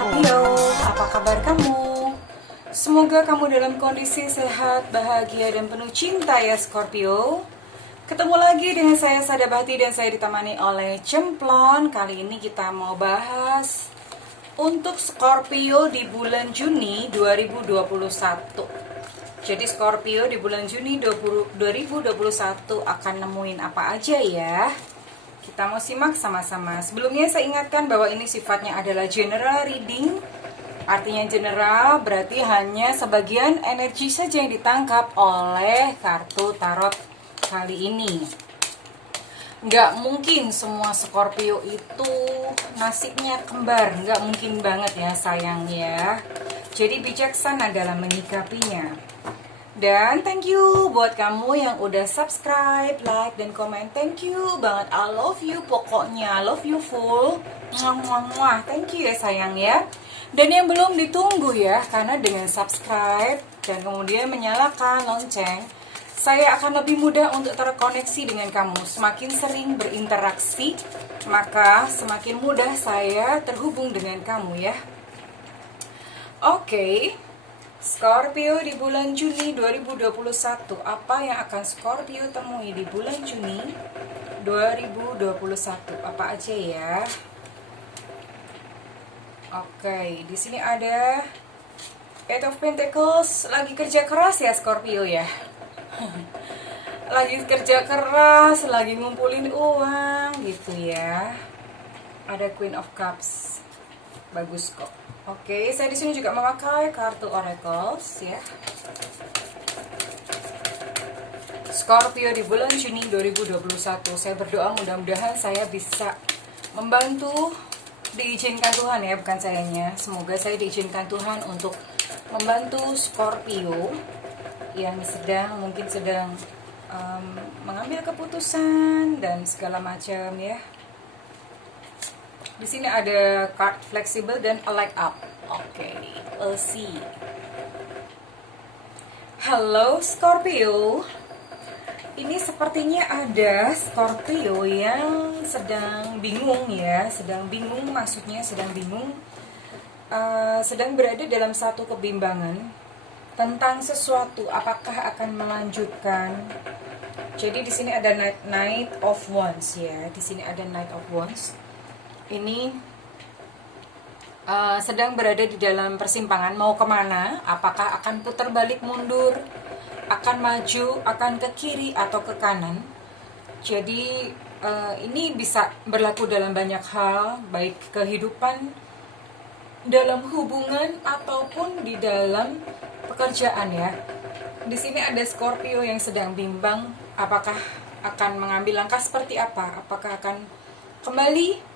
Scorpio, apa kabar kamu? Semoga kamu dalam kondisi sehat, bahagia, dan penuh cinta ya Scorpio. Ketemu lagi dengan saya Sada Bahti dan saya ditemani oleh Cemplon. Kali ini kita mau bahas untuk Scorpio di bulan Juni 2021. Jadi Scorpio di bulan Juni 2021 akan nemuin apa aja ya? Kita mau simak sama-sama. Sebelumnya saya ingatkan bahwa ini sifatnya adalah general reading. Artinya general berarti hanya sebagian energi saja yang ditangkap oleh kartu tarot kali ini. Nggak mungkin semua Scorpio itu nasibnya kembar. Nggak mungkin banget ya sayang ya. Jadi bijaksana dalam menyikapinya. Dan thank you buat kamu yang udah subscribe, like, dan komen. Thank you banget, I love you pokoknya, I love you full. Mwah, thank you ya sayang ya. Dan yang belum ditunggu ya, karena dengan subscribe dan kemudian menyalakan lonceng, saya akan lebih mudah untuk terkoneksi dengan kamu. Semakin sering berinteraksi, maka semakin mudah saya terhubung dengan kamu ya. Oke. Scorpio di bulan Juni 2021. Apa yang akan Scorpio temui di bulan Juni 2021? Apa aja ya? Oke, di sini ada Eight of Pentacles. Lagi kerja keras ya Scorpio ya. Lagi kerja keras, lagi ngumpulin uang gitu ya. Ada Queen of Cups. Bagus kok. Oke, saya di sini juga memakai kartu oracles ya. Scorpio di bulan Juni 2021. Saya berdoa mudah-mudahan saya bisa membantu, diizinkan Tuhan ya, bukan sayanya. Semoga saya diizinkan Tuhan untuk membantu Scorpio yang mungkin sedang mengambil keputusan dan segala macam ya. Di sini ada card flexible dan a light up. Oke, we'll see. Halo Scorpio. Ini sepertinya ada Scorpio yang sedang bingung ya, sedang bingung sedang berada dalam satu kebimbangan tentang sesuatu, apakah akan melanjutkan. Jadi di sini ada Knight of Wands ya, di sini ada Knight of Wands. Ini sedang berada di dalam persimpangan, mau kemana, apakah akan putar balik mundur, akan maju, akan ke kiri atau ke kanan. Jadi ini bisa berlaku dalam banyak hal, baik kehidupan, dalam hubungan, ataupun di dalam pekerjaan ya. Di sini ada Scorpio yang sedang bimbang, apakah akan mengambil langkah seperti apa, apakah akan kembali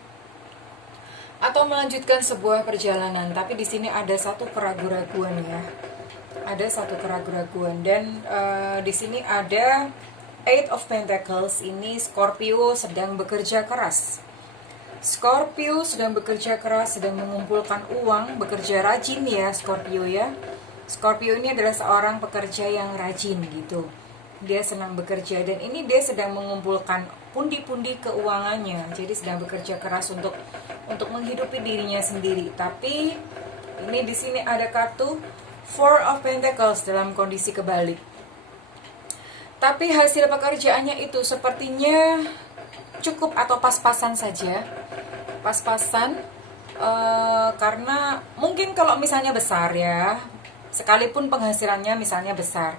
atau melanjutkan sebuah perjalanan. Tapi di sini ada satu keraguan-raguan ya. Ada satu keraguan-raguan dan di sini ada Eight of Pentacles. Ini Scorpio sedang bekerja keras. Scorpio sedang bekerja keras, sedang mengumpulkan uang, bekerja rajin ya Scorpio ya. Scorpio ini adalah seorang pekerja yang rajin gitu. Dia senang bekerja dan ini dia sedang mengumpulkan pundi-pundi keuangannya. Jadi sedang bekerja keras untuk menghidupi dirinya sendiri. Tapi ini di sini ada kartu Four of Pentacles dalam kondisi kebalik. Tapi hasil pekerjaannya itu sepertinya cukup atau pas-pasan saja. Pas-pasan karena mungkin kalau misalnya besar ya, sekalipun penghasilannya misalnya besar,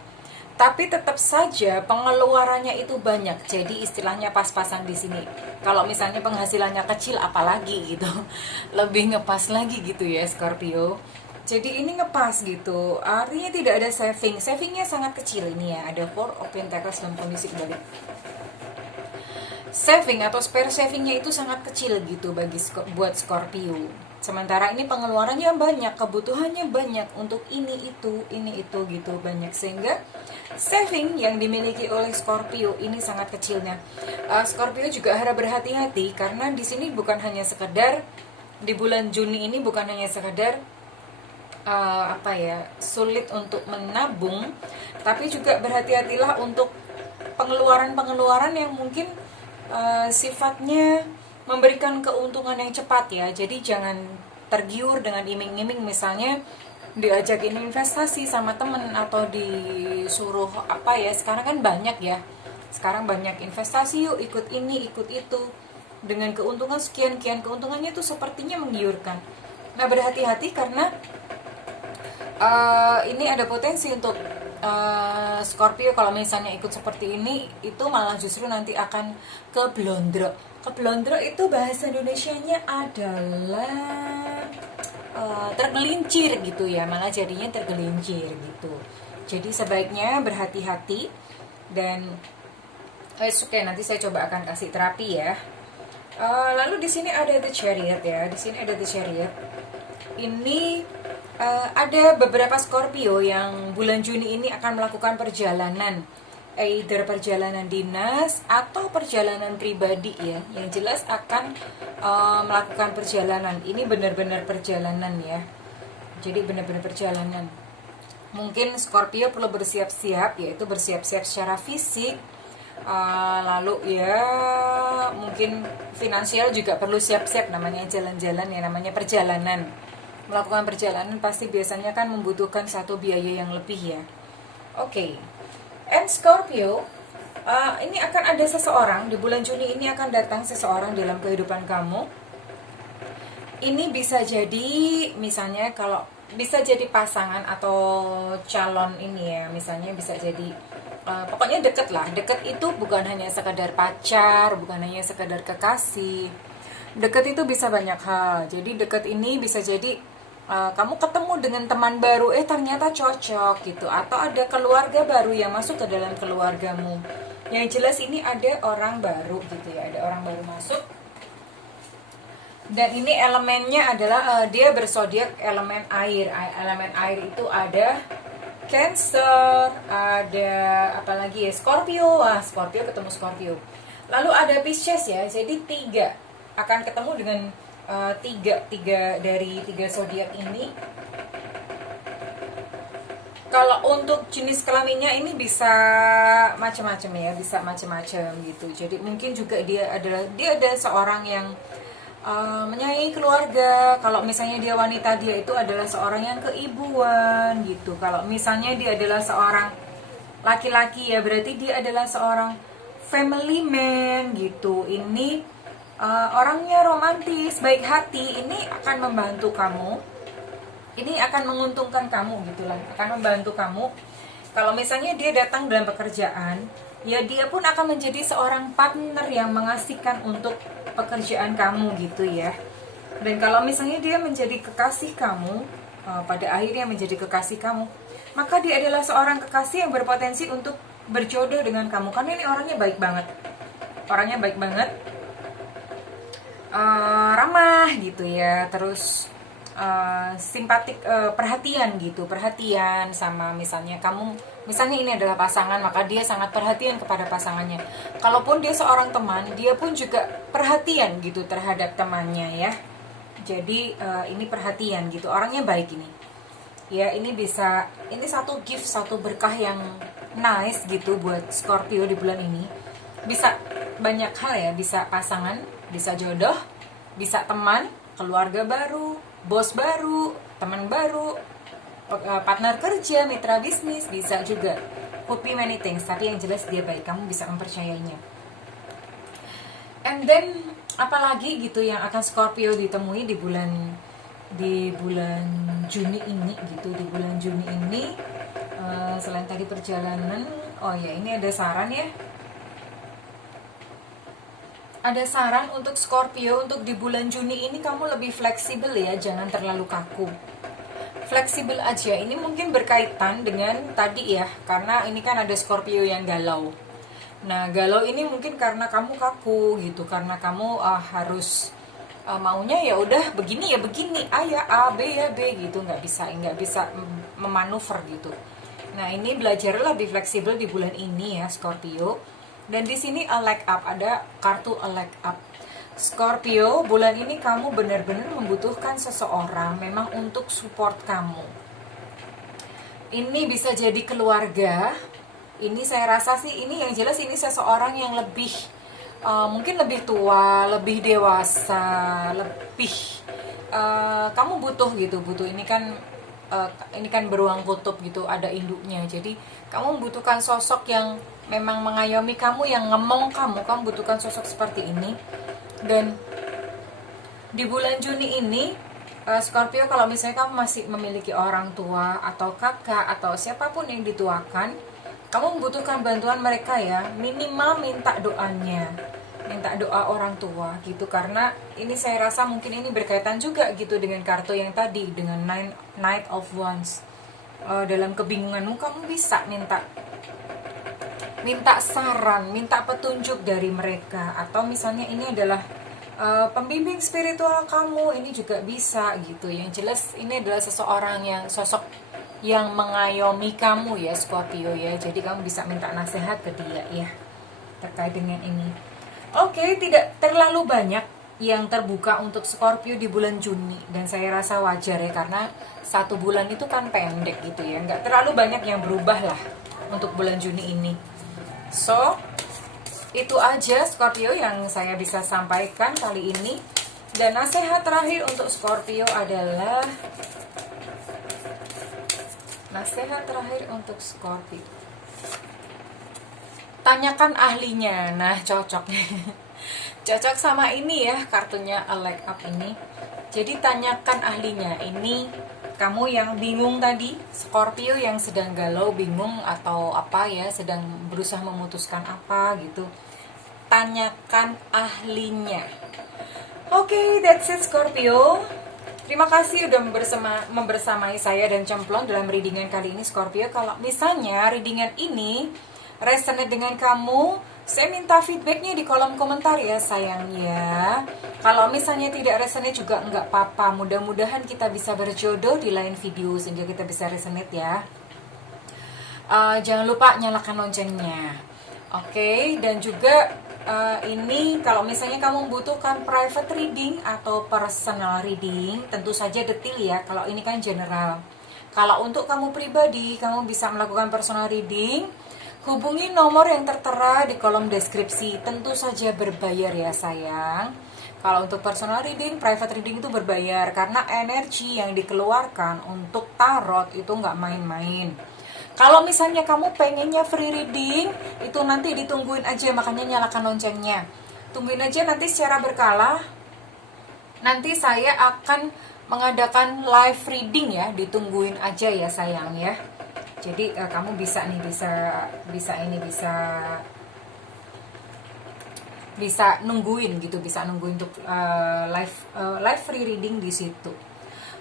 tapi tetap saja pengeluarannya itu banyak. Jadi istilahnya pas-pasan di sini. Kalau misalnya penghasilannya kecil apalagi gitu. Lebih ngepas lagi gitu ya Scorpio. Jadi ini ngepas gitu. Artinya tidak ada saving. Savingnya sangat kecil ini ya. Ada Four of Pentacles dalam kondisi kebalik. Saving atau spare savingnya itu sangat kecil gitu buat Scorpio. Sementara ini pengeluarannya banyak, kebutuhannya banyak untuk ini itu gitu banyak, sehingga saving yang dimiliki oleh Scorpio ini sangat kecilnya. Scorpio juga harap berhati-hati karena di sini bukan hanya sekedar di bulan Juni ini bukan hanya sekedar sulit untuk menabung, tapi juga berhati-hatilah untuk pengeluaran-pengeluaran yang mungkin sifatnya memberikan keuntungan yang cepat ya. Jadi jangan tergiur dengan iming-iming, misalnya diajakin investasi sama temen atau disuruh apa ya, sekarang kan banyak ya, sekarang banyak investasi, yuk ikut ini ikut itu dengan keuntungan sekian kian, keuntungannya itu sepertinya menggiurkan. Nah, berhati-hati karena ini ada potensi untuk Scorpio kalau misalnya ikut seperti ini, itu malah justru nanti akan keblondro. Keblondro itu bahasa Indonesianya adalah tergelincir gitu ya, malah jadinya tergelincir gitu. Jadi sebaiknya berhati-hati. Dan oke, nanti saya coba akan kasih terapi ya. Lalu di sini ada The Chariot ya, di sini ada The Chariot. Ini ada beberapa Scorpio yang bulan Juni ini akan melakukan perjalanan, either perjalanan dinas atau perjalanan pribadi ya. Yang jelas akan melakukan perjalanan. Ini benar-benar perjalanan ya. Jadi benar-benar perjalanan. Mungkin Scorpio perlu bersiap-siap, yaitu bersiap-siap secara fisik. Lalu ya mungkin finansial juga perlu siap-siap, namanya jalan-jalan ya, namanya perjalanan. Melakukan perjalanan pasti biasanya kan membutuhkan satu biaya yang lebih ya. Oke. And Scorpio, ini akan ada seseorang di bulan Juni ini, akan datang seseorang dalam kehidupan kamu. Ini bisa jadi misalnya, kalau bisa jadi pasangan atau calon ini ya, misalnya bisa jadi pokoknya deket lah. Deket itu bukan hanya sekadar pacar, bukan hanya sekadar kekasih. Deket itu bisa banyak hal. Jadi deket ini bisa jadi kamu ketemu dengan teman baru, ternyata cocok gitu, atau ada keluarga baru yang masuk ke dalam keluargamu. Yang jelas ini ada orang baru gitu ya, ada orang baru masuk. Dan ini elemennya adalah dia bersodiak elemen air. Elemen air itu ada Cancer, ada apalagi ya, Scorpio. Scorpio ketemu Scorpio. Lalu ada Pisces ya, jadi 3 akan ketemu dengan tiga dari 3 zodiak ini. Kalau untuk jenis kelaminnya ini bisa macam-macam ya, bisa macam-macam gitu. Jadi mungkin juga dia ada seorang yang menyayangi keluarga. Kalau misalnya dia wanita, dia itu adalah seorang yang keibuan gitu. Kalau misalnya dia adalah seorang laki-laki ya, berarti dia adalah seorang family man gitu. Ini orangnya romantis, baik hati. Ini akan membantu kamu, ini akan menguntungkan kamu gitulah, akan membantu kamu. Kalau misalnya dia datang dalam pekerjaan, ya dia pun akan menjadi seorang partner yang mengasihkan untuk pekerjaan kamu gitu ya. Dan kalau misalnya dia menjadi kekasih kamu, pada akhirnya menjadi kekasih kamu, maka dia adalah seorang kekasih yang berpotensi untuk berjodoh dengan kamu, karena ini orangnya baik banget. Orangnya baik banget, ramah gitu ya, terus simpatik, perhatian gitu, perhatian sama misalnya kamu, misalnya ini adalah pasangan, maka dia sangat perhatian kepada pasangannya. Kalaupun dia seorang teman, dia pun juga perhatian gitu terhadap temannya ya. Jadi ini perhatian gitu, orangnya baik ini ya. Ini bisa, ini satu gift, satu berkah yang nice gitu buat Scorpio di bulan ini. Bisa banyak hal ya, bisa pasangan, bisa jodoh, bisa teman, keluarga baru, bos baru, teman baru, partner kerja, mitra bisnis, bisa juga. Could be many things, tapi yang jelas dia baik, kamu bisa mempercayainya. And then apalagi gitu yang akan Scorpio ditemui di bulan Juni ini gitu. Di bulan Juni ini selain tadi perjalanan, oh ya ini ada saran ya. Ada saran untuk Scorpio untuk di bulan Juni ini, kamu lebih fleksibel ya, jangan terlalu kaku. Fleksibel aja. Ini mungkin berkaitan dengan tadi ya, karena ini kan ada Scorpio yang galau. Nah, galau ini mungkin karena kamu kaku gitu, karena kamu harus maunya ya udah begini ya begini, A ya A, B ya B gitu, nggak bisa memanuver gitu. Nah, ini belajarlah lebih fleksibel di bulan ini ya Scorpio. Dan di sini a leg up, ada kartu a leg up. Scorpio, bulan ini kamu benar-benar membutuhkan seseorang memang untuk support kamu. Ini bisa jadi keluarga. Ini saya rasa sih, ini yang jelas ini seseorang yang lebih mungkin lebih tua, lebih dewasa, lebih kamu butuh gitu, butuh ini kan beruang kutub gitu, ada induknya. Jadi kamu membutuhkan sosok yang memang mengayomi kamu, yang ngemong kamu butuhkan sosok seperti ini. Dan di bulan Juni ini, Scorpio, kalau misalnya kamu masih memiliki orang tua atau kakak atau siapapun yang dituakan, kamu membutuhkan bantuan mereka ya. Minimal minta doanya, minta doa orang tua gitu. Karena ini saya rasa mungkin ini berkaitan juga gitu dengan kartu yang tadi, dengan Knight of Wands. Dalam kebingunganmu kamu bisa minta saran, minta petunjuk dari mereka. Atau misalnya ini adalah pembimbing spiritual kamu, ini juga bisa gitu. Yang jelas ini adalah sosok yang mengayomi kamu ya Scorpio ya. Jadi kamu bisa minta nasihat ke dia ya terkait dengan ini. Oke, tidak terlalu banyak yang terbuka untuk Scorpio di bulan Juni, dan saya rasa wajar ya, karena 1 bulan itu kan pendek gitu ya, nggak terlalu banyak yang berubah lah untuk bulan Juni ini. So itu aja Scorpio yang saya bisa sampaikan kali ini. Dan nasihat terakhir untuk Scorpio adalah tanyakan ahlinya. Nah, cocok. Cocok sama ini ya, kartunya A Leg Up ini. Jadi tanyakan ahlinya. Ini kamu yang bingung tadi, Scorpio yang sedang galau, bingung atau apa ya, sedang berusaha memutuskan apa gitu. Tanyakan ahlinya. Oke, that's it Scorpio. Terima kasih udah membersamai saya dan Cemplon dalam readingan kali ini Scorpio. Kalau misalnya readingan ini resonate dengan kamu, saya minta feedbacknya di kolom komentar ya sayang ya. Kalau misalnya tidak resonate juga nggak apa-apa. Mudah-mudahan kita bisa berjodoh di lain video sehingga kita bisa resonate ya. Jangan lupa nyalakan loncengnya. Oke, dan juga ini kalau misalnya kamu membutuhkan private reading atau personal reading, tentu saja detail ya. Kalau ini kan general. Kalau untuk kamu pribadi, kamu bisa melakukan personal reading. Hubungi nomor yang tertera di kolom deskripsi. Tentu saja berbayar ya sayang. Kalau untuk personal reading, private reading itu berbayar, karena energi yang dikeluarkan untuk tarot itu nggak main-main. Kalau misalnya kamu pengennya free reading, itu nanti ditungguin aja, makanya nyalakan loncengnya. Tungguin aja, nanti secara berkala nanti saya akan mengadakan live reading ya, ditungguin aja ya sayang ya. Jadi kamu bisa nungguin gitu, bisa nungguin untuk live free reading di situ.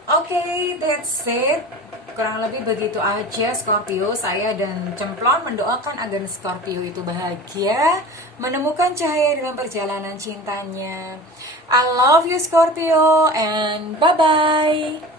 Oke, that's it. Kurang lebih begitu aja Scorpio. Saya dan Cemplon mendoakan agar Scorpio itu bahagia, menemukan cahaya dalam perjalanan cintanya. I love you Scorpio, and bye-bye.